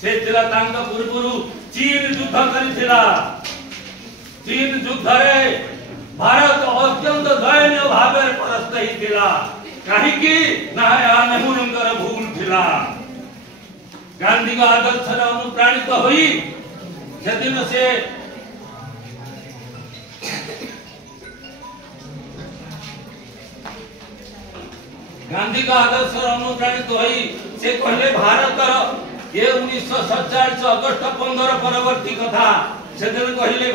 से थिला तांका पूर्वरु चीन युद्ध करिथिला। चीन युद्ध रे भारत अत्यंत दयनीय भावे परास्त हिथिला। काहे कि ना नेहरूंकर भूल थिला। गांधी का आदर्श रे अनुप्राणित होई सेदिन से गांधी का आदर्श अनुप्राणित होई से कहले भारत ये 1947 अगस्त 15 परवर्ती कथा सेदिन कहले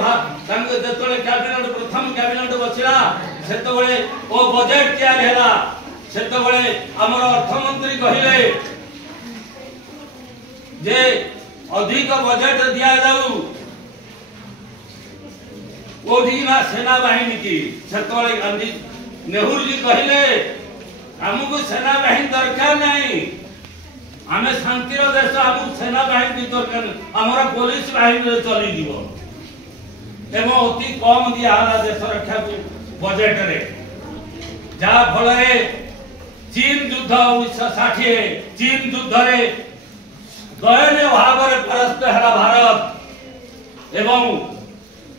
तांग जेतले कैबिनेट प्रथम कैबिनेट बसिला सेतबेले ओ बजेट तैयार हैला सेतबेले हमर अर्थमंत्री कहले जे अधिक बजेट दिया जाऊ ओडी ना सेना बाहिनी की सेतबेले गांधी नेहरू जी कहले हमको सेना बाहिनी दरकार नहीं आमे शांति रो देश हमको सेना बाहिनी दरकार हमरा पुलिस बाहिनी चली जीवो एवं अति कम दिया हला देश रक्षा को बजेट रे जा फल रे चीन युद्ध 1960 चीन युद्ध रे दयनीय भाव रे परास्त हला भारत एवं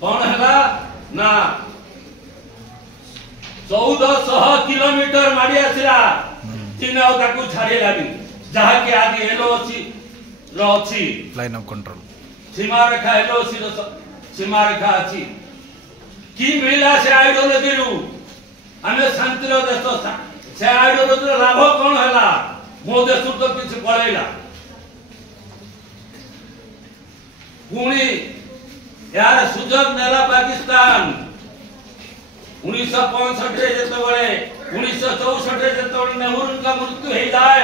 कोन हला ना 1400 किलोमीटर माडी आसिला चीन ताकू छाड़ी लागी जहा के आदि एलओसी रो अछि लाइन ऑफ कंट्रोल सीमा रेखा एलओसी रो सीमा रेखा अछि की मिला से आइडियोलॉजी रु हमें शांति रो देश से आइडियोलॉजी रो लाभ कोन हला मो देश तो किछ पळैला पुणी यार सुजग नेला पाकिस्तान 1965 रे जेतबेले 1964 रे जेतबेले नेहरू का मृत्यु हे जाए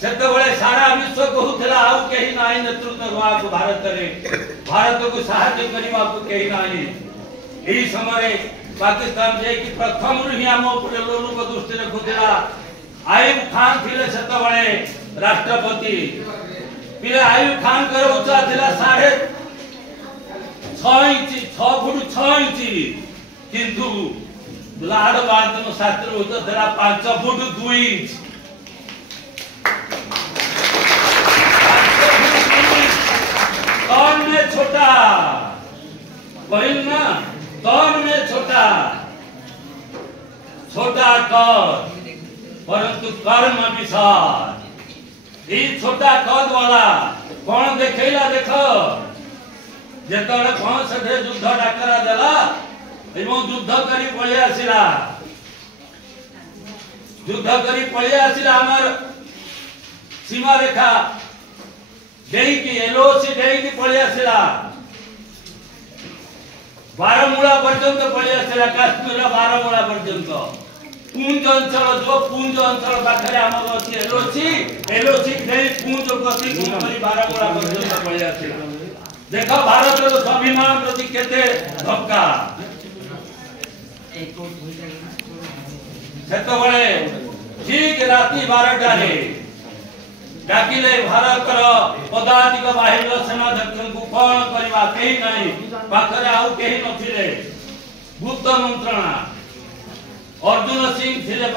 सेतबेले सारा विश्व कहूथला आउ केही नाही नेतृत्व करवा को भारत को सहायता करवा को केही नाही एही समय पाकिस्तान जे कि प्रथम रु ही हम ऊपर लोलु को दृष्टि रखुथला आयुब खान थिले सेतबेले राष्ट्रपति पिले आयुब खान कर उच्चा थिला 6.5 इंच 6 फुट 6 इंच किंतु लाड बादन शास्त्र होता तेरा 5 फुट 2 इंच कौन में छोटा वही ना कौन में छोटा छोटा कद परंतु कर्म विशाल ये छोटा कद वाला कौन देखेला देखो जेतले कौन से युद्ध डाकरा देला एवं युद्ध करी पळे आसिला हमर सीमा रेखा देई की एलओसी देई की पळे आसिला बारमूला पर्यंत पळे आसिला काश्मीर बारमूला पर्यंत पुंज अंचल जो पुंज अंचल पाखरे हमर अछि एलओसी देई पुंज प्रति करी बारमूला पर्यंत पळे आसिला देखो भारत रो स्वाभिमान प्रति केते धक्का सेतबेले ठीक राती 12टा रे डाकिले भारत रो पदाधिक बाहिर सेनाध्यक्ष को कोन करबा केही नाही पाखरे आउ केही नथिले गुप्त मंत्रणा अर्जुन सिंह थिले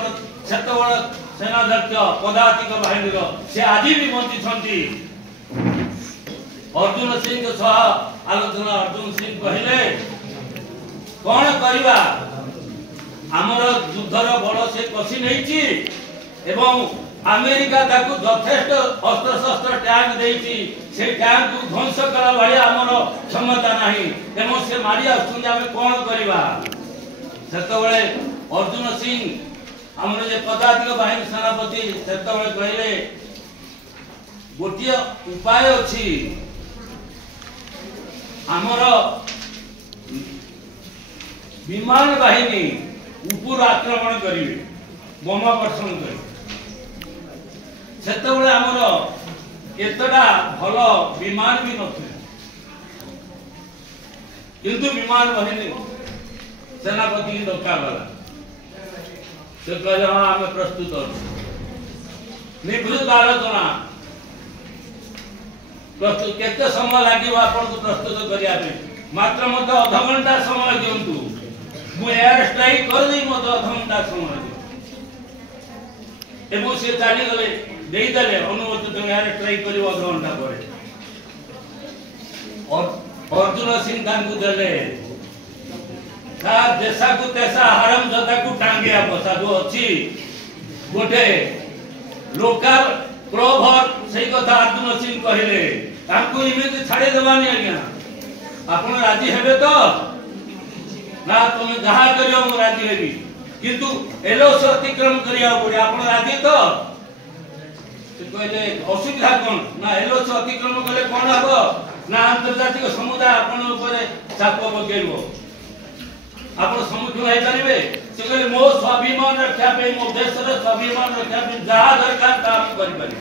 सेतबेले सेनाध्यक्ष पदाधिक बाहिर से आदि भी मंत्री छंती अर्जुन सिंह के सह आलोचना अर्जुन सिंह कहले कोन करबा हमर युद्धर बड़ से कसी नैची एवं अमेरिका ताकू यथेष्ट अस्त्र शस्त्र टैंक देइची से टैंक को ध्वंस करा भाया हमर क्षमता नाही एवं से मारी आसुन हम कोन करबा सेतबेले अर्जुन सिंह हमर जे पदाधिक बाहिनी सेनापति सेतबेले कहले गोटिया उपाय अछि हमर विमान बाहिनी ऊपर आक्रमण करिवे बोमा वर्षण करिवे सेतबेले हमर एतडा भलो विमान भी नथिले किंतु विमान बाहिनी सेनापति की धक्का गला से कहले हां हमें प्रस्तुत अछि निवृत्त आलोचना प्रस्तुत केते समय लागिव आपन को प्रस्तुत करिया पे मात्र मते आधा घंटा समय दियंतु मु एयर स्ट्राइक कर देई मते आधा घंटा समय दियंतु एबो से चाली गले देई देले अनुमति तो एयर स्ट्राइक करियो आधा घंटा परे अर्जुन सिंह तांकु देले ता देशा को तेसा हरम जदा को टांगिया बसा जो अछि गोटे लोकल प्रोभर सही कथा अर्जुन सिंह कहले तांकु इमेज छाड़े देवानी आज्ञा आपण राजी हेबे तो ना तुम जहा करियो मु राजी हेबी किंतु एलोस अतिक्रम करिया पड़े आपण राजी तो कहले असुविधा कोन ना एलोस अतिक्रम कले कोन हबो ना अंतर्जातिक समुदाय आपण ऊपर चाप पकेइबो आपण सम्मुखीन होई परिबे से कहले मो स्वाभिमान रक्षा पे मो देश रे स्वाभिमान रक्षा पे जहा दरकार काम करि परिबे।